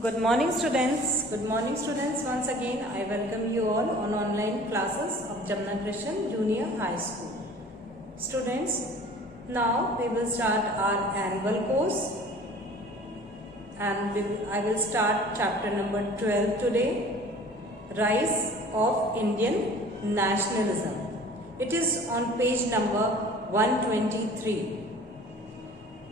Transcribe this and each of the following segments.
Good morning students. Good morning students. Once again I welcome you all on online classes of Jamna Christian Junior High School. Students, now we will start our annual course and I will start chapter number 12 today, Rise of Indian Nationalism. It is on page number 123.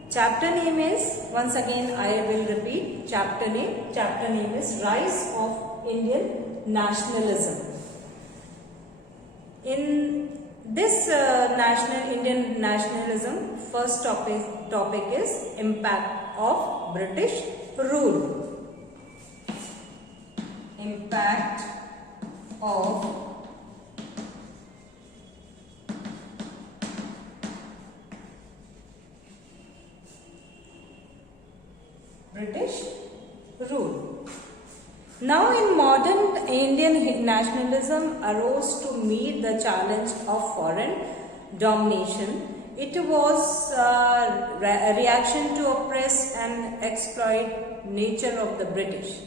Chapter name is, once again I will repeat chapter name is Rise of Indian Nationalism. In this Indian nationalism, first topic is impact of British rule. Impact of British rule. Now in modern Indian nationalism arose to meet the challenge of foreign domination. It was a reaction to oppress and exploit nature of the British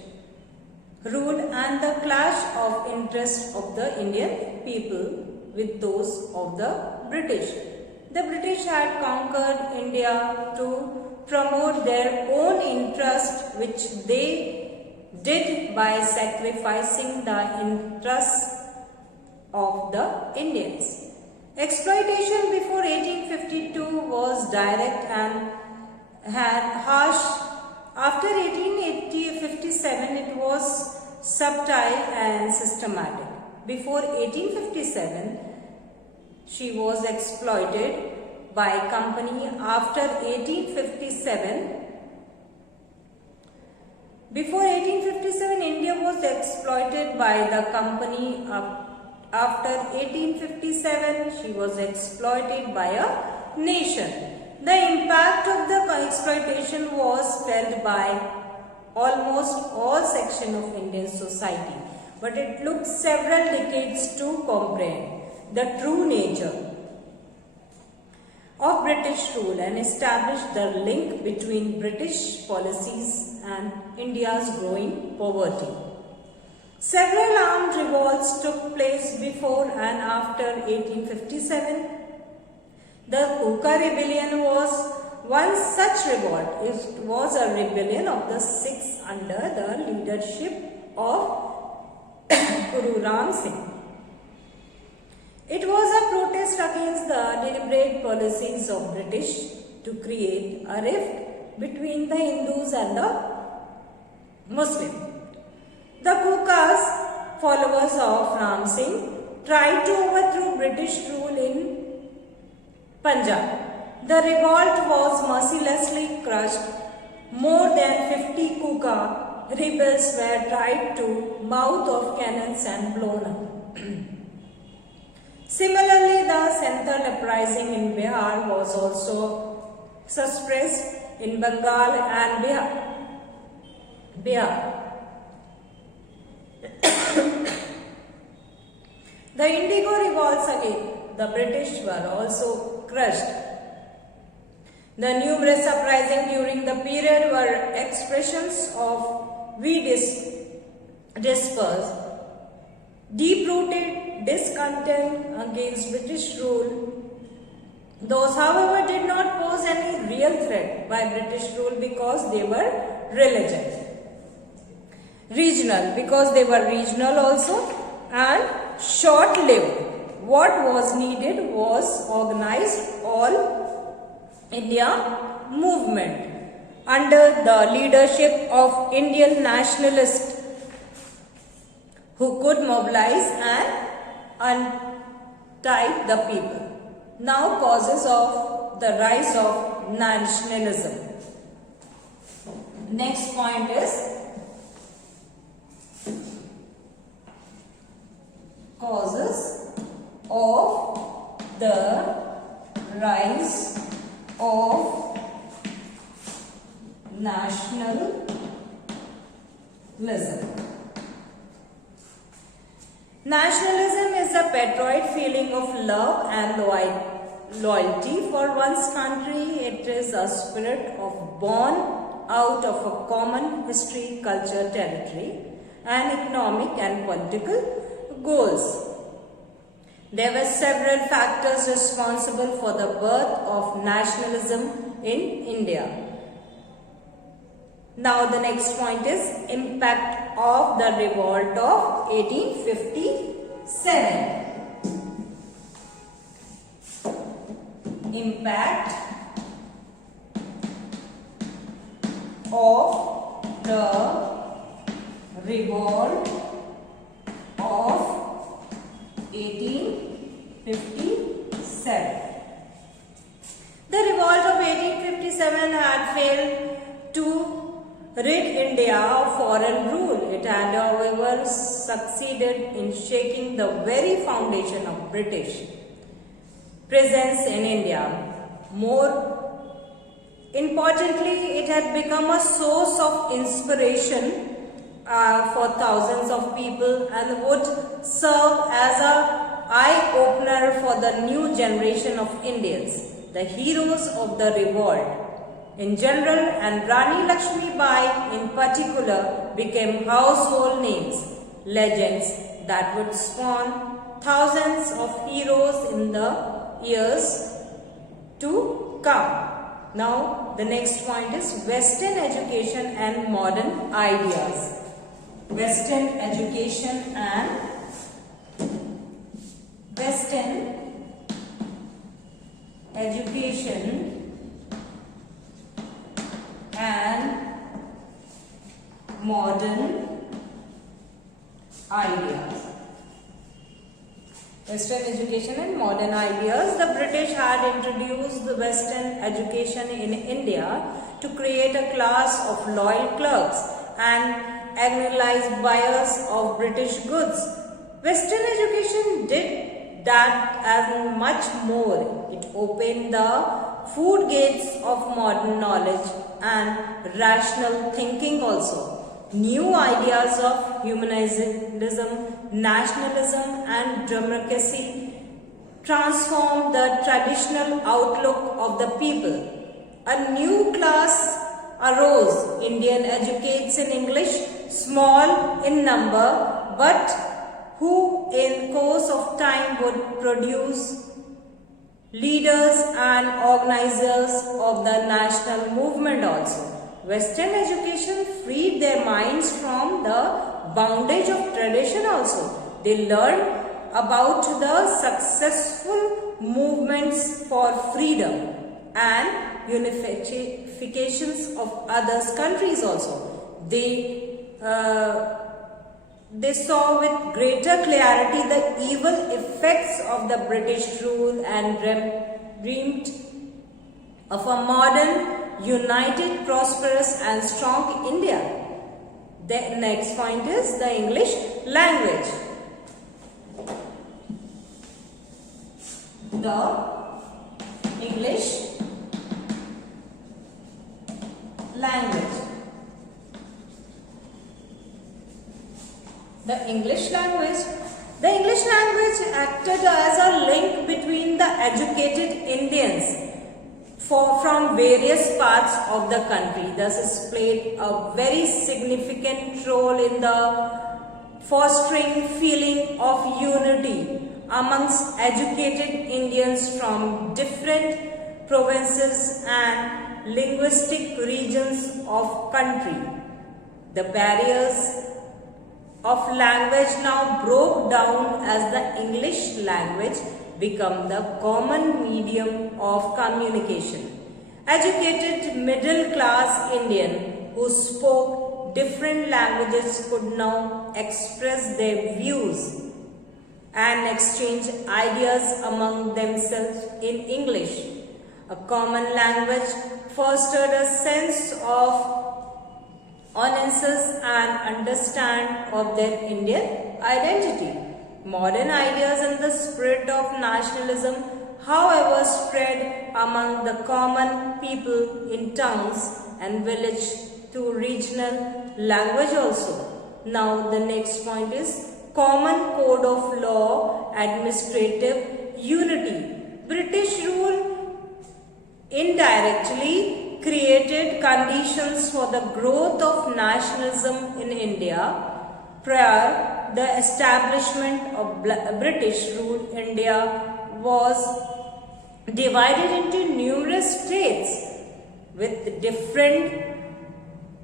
rule and the clash of interests of the Indian people with those of the British. The British had conquered India to promote their own interest, which they did by sacrificing the interests of the Indians. Exploitation before 1852 was direct and had harsh. After 1857 it was subtle and systematic. Before 1857 she was exploited by company. After 1857, before 1857 India was exploited by the company. After 1857 she was exploited by a nation. The impact of the exploitation was felt by almost all sections of Indian society, but it took several decades to comprehend the true nature of British rule and establish the link between British policies and India's growing poverty. Several armed revolts took place before and after 1857. The Kukka rebellion was one such revolt. It was a rebellion of the Sikhs under the leadership of Guru Ram Singh. It was a protest against the deliberate policies of British to create a rift between the Hindus and the Muslims. The Kukkas, followers of Ram Singh, tried to overthrow British rule in Punjab. The revolt was mercilessly crushed. More than 50 Kukka rebels were tied to mouth of cannons and blown up. Similarly, the Santhal uprising in Bihar was also suppressed in Bengal and Bihar. The Indigo revolts again, the British were also crushed. The numerous uprisings during the period were expressions of dispersed, deep-rooted discontent against British rule. Those, however, did not pose any real threat by British rule because they were regional also and short-lived. What was needed was organized all India movement under the leadership of Indian nationalists who could mobilize and untie the people. Now, causes of the rise of nationalism. Next point is causes of the rise of nationalism. Nationalism is a patriotic feeling of love and loyalty for one's country. It is a spirit of born out of a common history, culture, territory, and economic and political goals. There were several factors responsible for the birth of nationalism in India. Now the next point is impact of the revolt of 1857. Impact of the revolt of 1857. The revolt of 1857 had failed to rid India of foreign rule. It had, however, succeeded in shaking the very foundation of British presence in India. More importantly, it had become a source of inspiration for thousands of people and would serve as an eye-opener for the new generation of Indians. The heroes of the revolt in general and Rani Lakshmi Bai in particular became household names, legends that would spawn thousands of heroes in the years to come. Now the next point is Western education and modern ideas. Western education and modern ideas. Western education and modern ideas. The British had introduced the Western education in India to create a class of loyal clerks and aggrandized buyers of British goods. Western education did that as much more. It opened the food gates of modern knowledge and rational thinking also. New ideas of humanism, nationalism and democracy transformed the traditional outlook of the people. A new class arose, Indian educates in English, small in number, but who in course of time would produce leaders and organizers of the national movement also. Western education freed their minds from the bondage of tradition also. They learned about the successful movements for freedom and unifications of other countries also. They saw with greater clarity the evil effects of the British rule and dreamed of a modern, united, prosperous and strong India. The next point is the English language. The English language. The English language acted as a link between the educated Indians from various parts of the country. Thus, it played a very significant role in the fostering feeling of unity amongst educated Indians from different provinces and linguistic regions of country. The barriers of language now broke down as the English language became the common medium of communication. Educated middle class Indian who spoke different languages could now express their views and exchange ideas among themselves in English. A common language fostered a sense of honestness and understand of their Indian identity. Modern ideas and the spirit of nationalism, however, spread among the common people in towns and villages through regional language also. Now the next point is common code of law, administrative unity. British rule indirectly created conditions for the growth of nationalism in India. Prior the establishment of British rule, India was divided into numerous states with different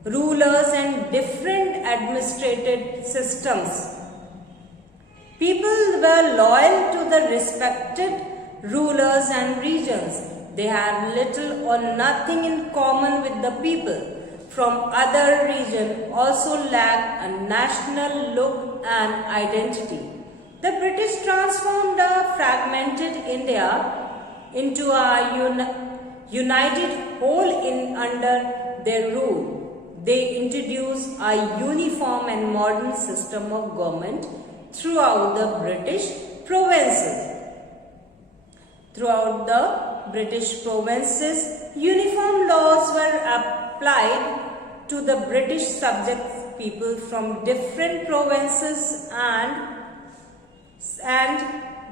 rulers and different administrative systems. People were loyal to the respected rulers and regions. They had little or nothing in common with the people from other regions, also lacked a national look and identity. The British transformed a fragmented India into a united whole under their rule. They introduced a uniform and modern system of government throughout the British provinces. Throughout the British provinces, uniform laws were applied to the British subject people from different provinces and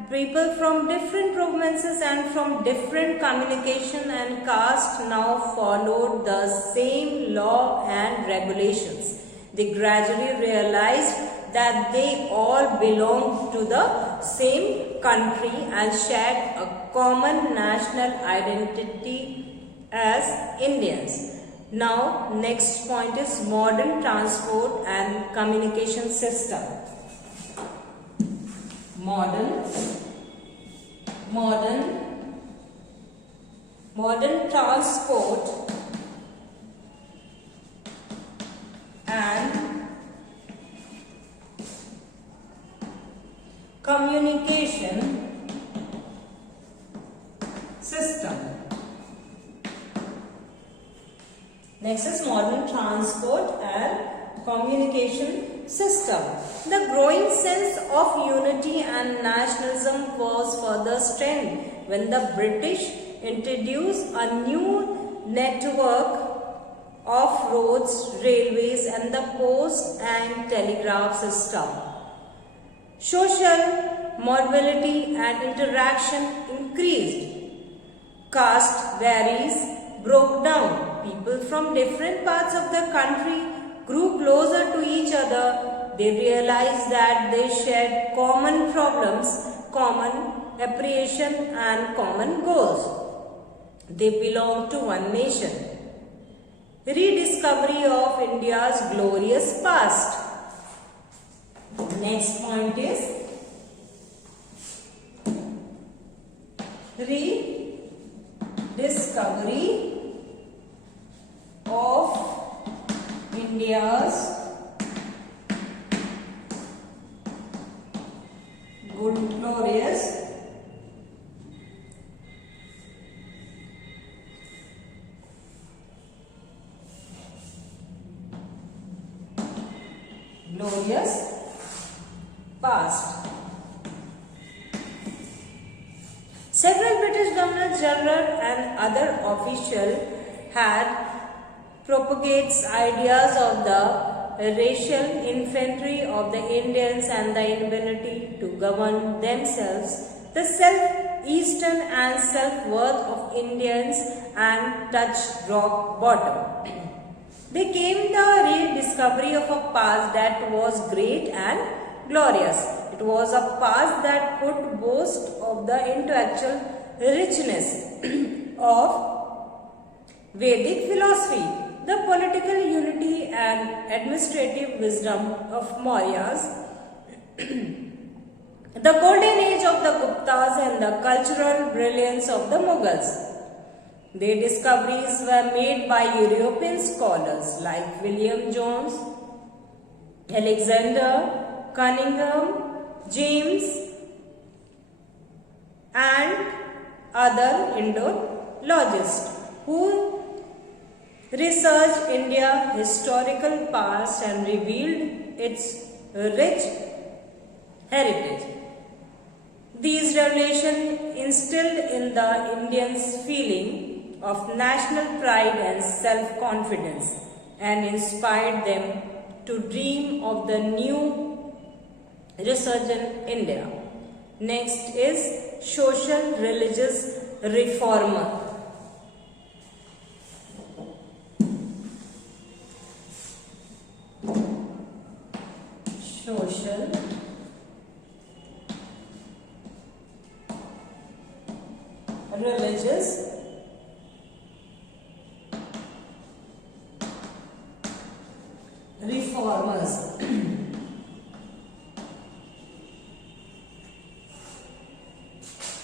people from different provinces and from different communication and caste now followed the same law and regulations. They gradually realized that they all belonged to the same country and shared a common national identity as Indians. Now, next point is modern transport and communication system. Modern transport and communication system. Next is modern transport and communication system. The growing sense of unity and nationalism was further strengthened when the British introduced a new network of roads, railways and the post and telegraph system. Social mobility and interaction increased. Caste barriers broke down. People from different parts of the country grew closer to each other. They realized that they shared common problems, common appreciation and common goals. They belonged to one nation. Rediscovery of India's glorious past. Next point is rediscovery of India's glorious past. Several British governors general and other officials had propagated ideas of the racial infantry of the Indians and the inability to govern themselves, the self-eastern and self-worth of Indians and touched rock bottom. They came the rediscovery of a past that was great and glorious. It was a past that could boast of the intellectual richness of Vedic philosophy, the political unity and administrative wisdom of Mauryas, the golden age of the Guptas and the cultural brilliance of the Mughals. Their discoveries were made by European scholars like William Jones, Alexander Cunningham, James and other Indologists who researched India's historical past and revealed its rich heritage. These revelations instilled in the Indians feeling of national pride and self-confidence and inspired them to dream of the new resurgent India. Next is social religious reformer. social, religious, reformers.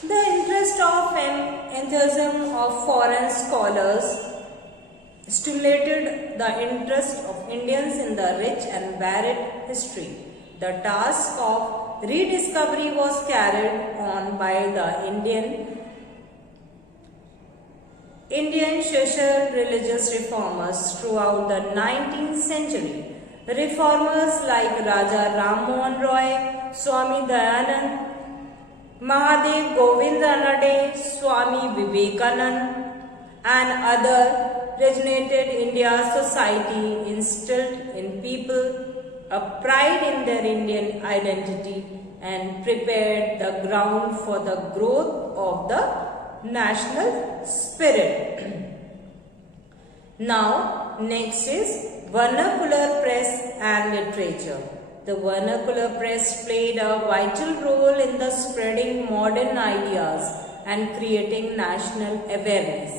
The interest of enthusiasm of foreign scholars stimulated the interest of Indians in the rich and varied history. The task of rediscovery was carried on by the Indian social religious reformers throughout the 19th century. Reformers like Raja Ram Mohan Roy, Swami Dayanand, Mahadev Govind Ranade, Swami Vivekanand and other regenerated India's society, instilled in people a pride in their Indian identity and prepared the ground for the growth of the national spirit. Now, next is vernacular press and literature. The vernacular press played a vital role in the spreading modern ideas and creating national awareness.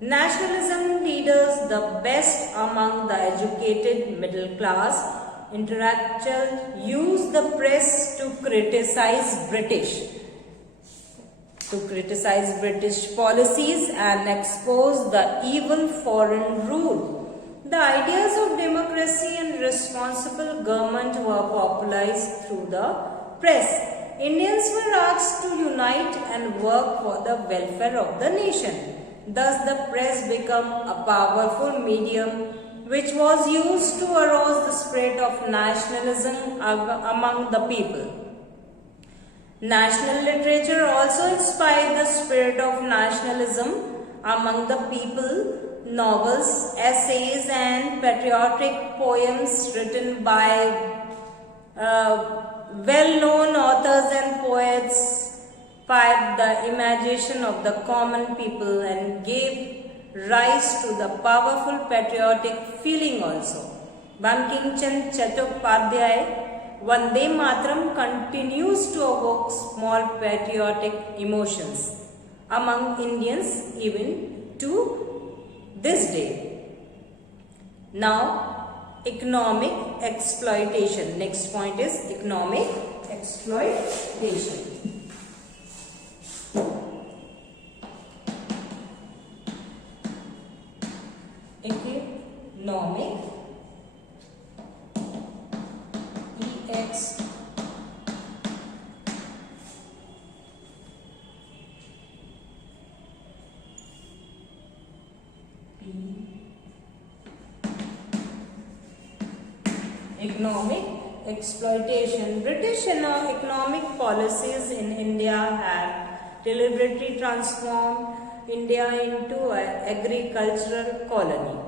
Nationalism leaders, the best among the educated middle class intellectuals, used the press to criticize British policies and expose the evil foreign rule. The ideas of democracy and responsible government were popularized through the press. Indians were asked to unite and work for the welfare of the nation. Thus, the press became a powerful medium which was used to arouse the spirit of nationalism among the people. National literature also inspired the spirit of nationalism among the people. Novels, essays and patriotic poems written by well-known authors and poets fired the imagination of the common people and gave rise to the powerful patriotic feeling also. Bankim Chand Chattopadhyay, Vande Mataram continues to evoke small patriotic emotions among Indians even to this day. Now, economic exploitation. Next point is economic exploitation. Economic economic exploitation. British economic policies in India had deliberately transformed India into an agricultural colony.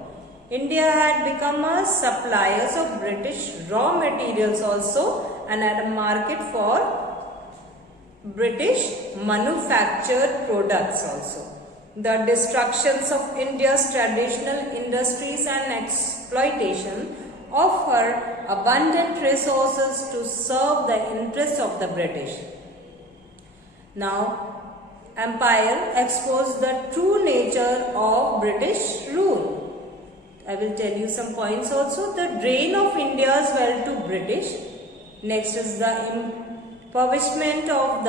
India had become a supplier of British raw materials also and had a market for British manufactured products also. The destructions of India's traditional industries and exploitation of her abundant resources to serve the interests of the British. Now, empire exposed the true nature of British rule. I will tell you some points also. The drain of India's wealth to British. Next is the impoverishment of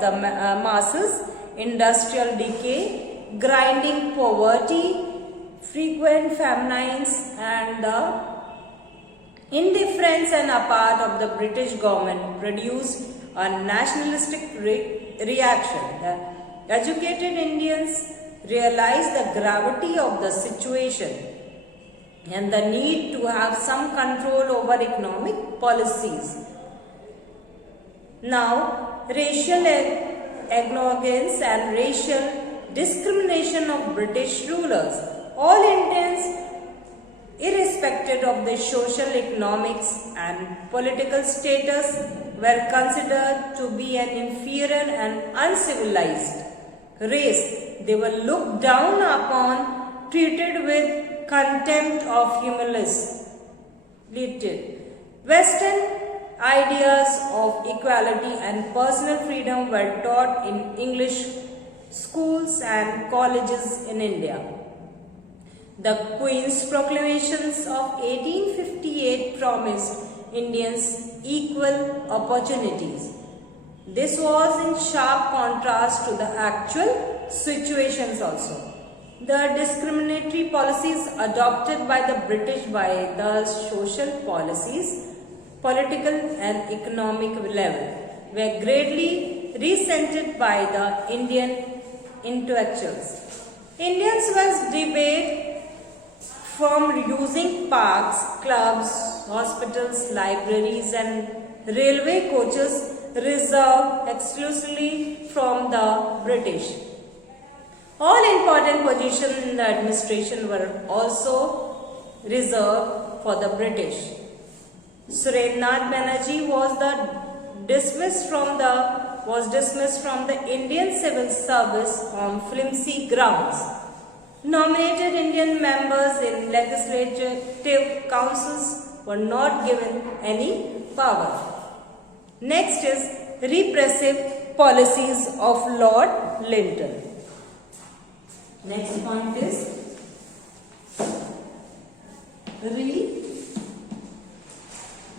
the masses, industrial decay, grinding poverty, frequent famines and the indifference and apart of the British government produced a nationalistic reaction. The educated Indians realized the gravity of the situation and the need to have some control over economic policies. Now, racial ignorance and racial discrimination of British rulers. All Indians, irrespective of their social, economics and political status, were considered to be an inferior and uncivilized race. They were looked down upon, treated with contempt of humilities. Western ideas of equality and personal freedom were taught in English schools and colleges in India. The Queen's proclamations of 1858 promised Indians equal opportunities. This was in sharp contrast to the actual situations also. The discriminatory policies adopted by the British by the social policies, political and economic level were greatly resented by the Indian intellectuals. Indians was debarred from using parks, clubs, hospitals, libraries and railway coaches reserved exclusively from the British. All important positions in the administration were also reserved for the British. Surendranath Banerjee was dismissed from the Indian civil service on flimsy grounds. Nominated Indian members in legislative councils were not given any power. Next is repressive policies of Lord Lytton. Next point is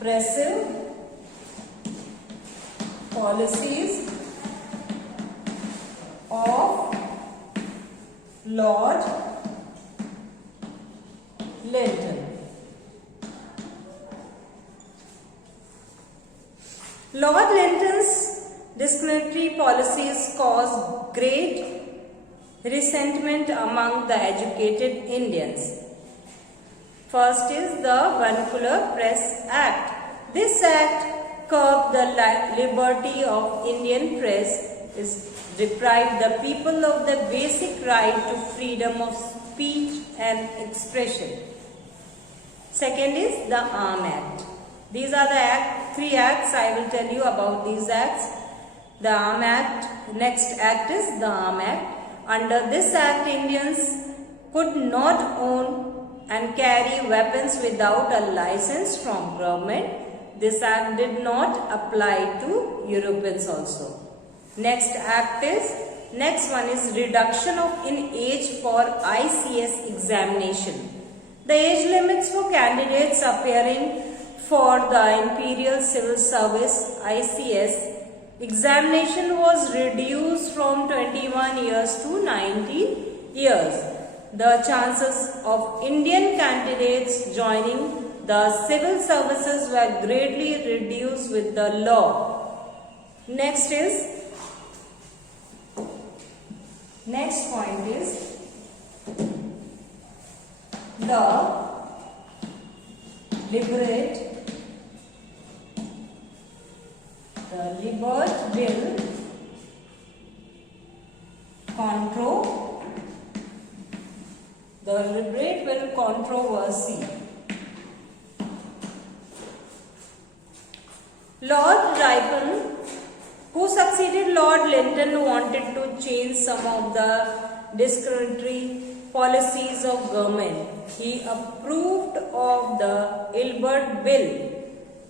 repressive policies of Lord Lytton. Lord Lytton's discriminatory policies caused great resentment among the educated Indians. First is the Vernacular Press Act. This act curbed the liberty of Indian press, deprived the people of the basic right to freedom of speech and expression. Second is the Arm Act. These are the three acts. I will tell you about these acts. The Arm Act. Next act is the Arm Act. Under this act, Indians could not own and carry weapons without a license from government. This act did not apply to Europeans also. Next one is reduction in age for ICS examination. The age limits for candidates appearing for the Imperial Civil Service ICS examination was reduced from 21 years to 19 years. The chances of Indian candidates joining the civil services were greatly reduced with the law. Next point is the Liberate Bill controversy. Lord Ripon, who succeeded Lord Lytton, wanted to change some of the discriminatory policies of government. He approved of the Ilbert Bill,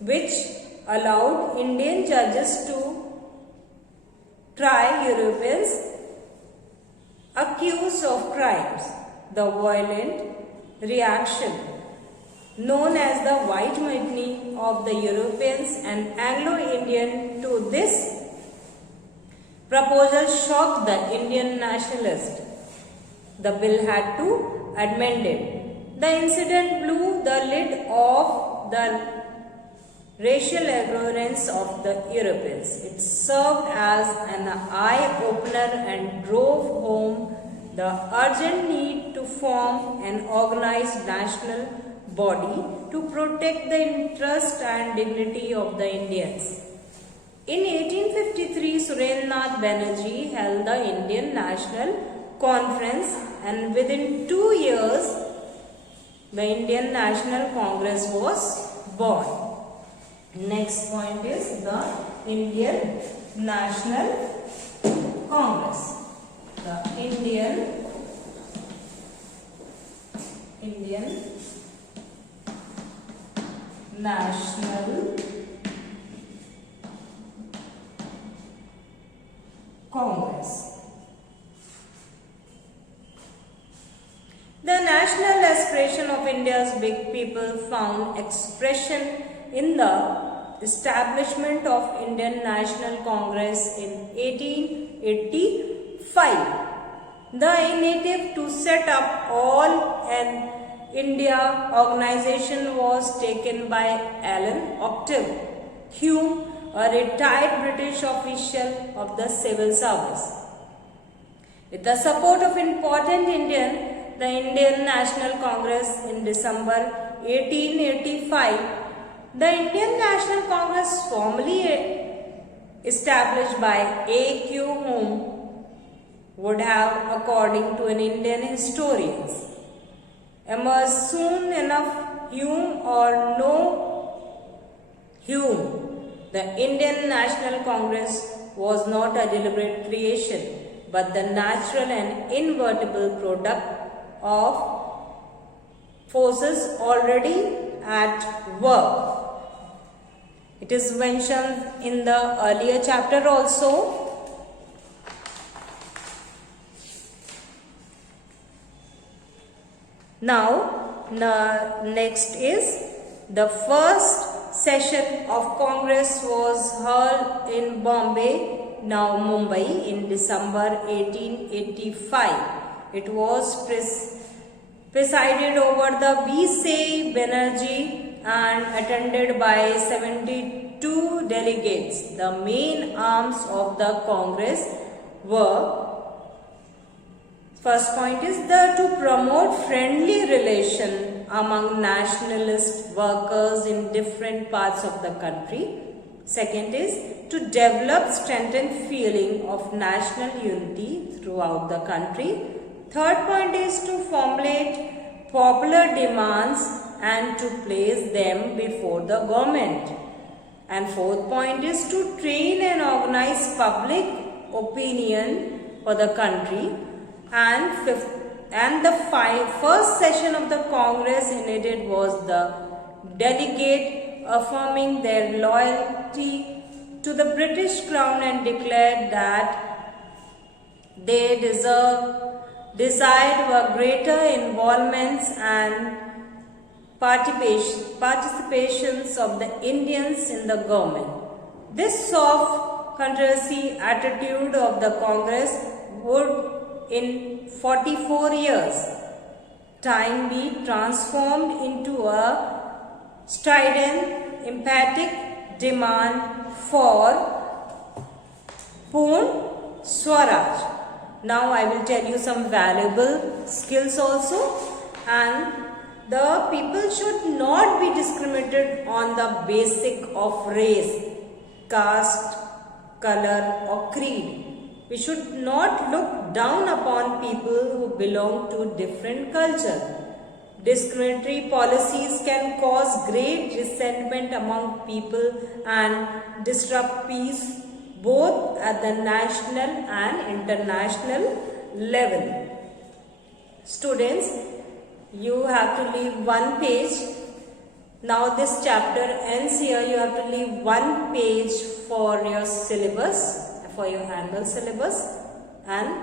which allowed Indian judges to try Europeans accused of crimes. The violent reaction known as the White Mutiny of the Europeans and Anglo-Indian to this proposal shocked the Indian nationalists. The bill had to amend it. The incident blew the lid off the racial ignorance of the Europeans. It served as an eye-opener and drove home the urgent need to form an organized national body to protect the interest and dignity of the Indians. In 1853, Surendranath Banerjee held the Indian National Conference, and within 2 years, the Indian National Congress was born. Next point is the Indian National Congress. The Indian National Congress. The national aspiration of India's big people found expression in the establishment of Indian National Congress in 1885. The initiative to set up all an India organization was taken by Allan Octave Hume, a retired British official of the civil service. With the support of the Indian National Congress in December 1885, the Indian National Congress formally established by A.Q. Hume would have, according to an Indian historians, emerged soon enough. Hume or no Hume, the Indian National Congress was not a deliberate creation, but the natural and inevitable product of forces already at work. It is mentioned in the earlier chapter also. Now, next is the first session of Congress was held in Bombay, now Mumbai, in December 1885. It was presided over the V.C. Banerjee and attended by 72 delegates. The main arms of the Congress were, first point is to promote friendly relation among nationalist workers in different parts of the country. Second is to develop strengthened feeling of national unity throughout the country. Third point is to formulate popular demands and to place them before the government. And fourth point is to train and organize public opinion for the country. And the first session of the Congress in it was the delegate affirming their loyalty to the British Crown and declared that they desired were greater involvements and participations of the Indians in the government. This soft courtesy attitude of the Congress would in 44 years time be transformed into a strident, emphatic demand for Purna Swaraj. Now I will tell you some valuable skills also. And the people should not be discriminated on the basis of race, caste, color or creed. We should not look down upon people who belong to different culture. Discriminatory policies can cause great resentment among people and disrupt peace both at the national and international level. Students, you have to leave one page. Now this chapter ends here. You have to leave one page for your syllabus, for your annual syllabus, and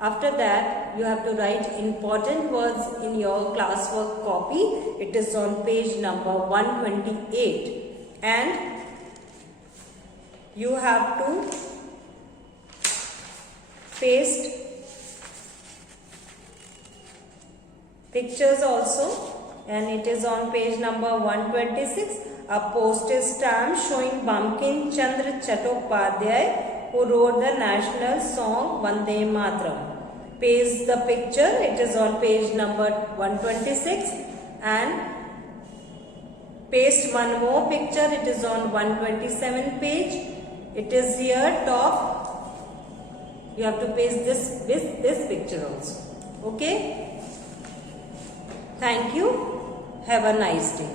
after that you have to write important words in your classwork copy. It is on page number 128, and you have to paste pictures also, and it is on page number 126, a postage stamp showing Bankim Chandra Chattopadhyay, who wrote the national song Vande Mataram. Paste the picture, it is on page number 126, and paste one more picture, it is on 127 page. It is here top. You have to paste this picture also. Okay? Thank you. Have a nice day.